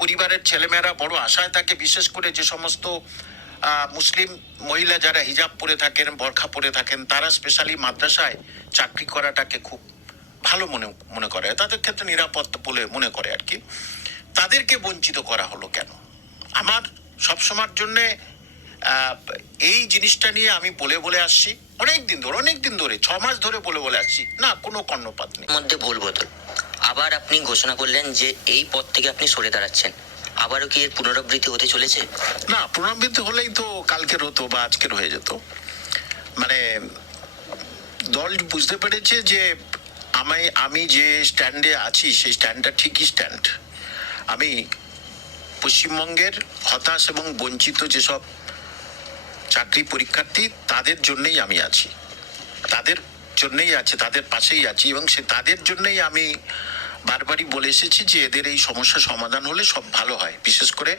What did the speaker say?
পরিবারের ছেলেমেয়েরা বড় আশায় থাকে, বিশেষ করে যে সমস্ত মুসলিম মহিলা যারা হিজাব পরে থাকেন, বরখা পরে থাকেন, তারা স্পেশালি মাদ্রাসায় চাকরি করাটাকে খুব ভালো মনে মনে করে। তাদের ক্ষেত্রে নিরাপত্তা বলে মনে করে আর কি। তাদেরকে বঞ্চিত করা হলো কেন? আমার সবসময়ের জন্যে এই জিনিসটা নিয়ে আমি বলে বলে আসছি। অনেক দিন ধরে অনেক দিন ধরে, ছ মাস ধরে বলে বলে আসছি। না, কোনো কর্ণপাত নেই। মধ্যে ভুল বোতল আবার আপনি ঘোষণা করলেন যে এই পদ থেকে আপনি সরে দাঁড়াচ্ছেন। আবারও কি এর পুনরাবৃত্তি হতে চলেছে? না, পুনরাবৃত্তি হলেই তো কালকের হতো বা আজকের হয়ে যেত। মানে দল বুঝতে পেরেছে যে আমি আমি যে স্ট্যান্ডে আছি, সেই স্ট্যান্ডটা ঠিকই স্ট্যান্ড। আমি পশ্চিমবঙ্গের হতাশ এবং বঞ্চিত যেসব চাকরি পরীক্ষার্থী, তাদের জন্যই আমি আছি। তাদের জন্যই আছে, তাদের পাশেই আছি এবং সে তাদের জন্যই আমি বারবারই বলে এসেছি যে এদের এই সমস্যা সমাধান হলে সব ভালো হয়। বিশেষ করে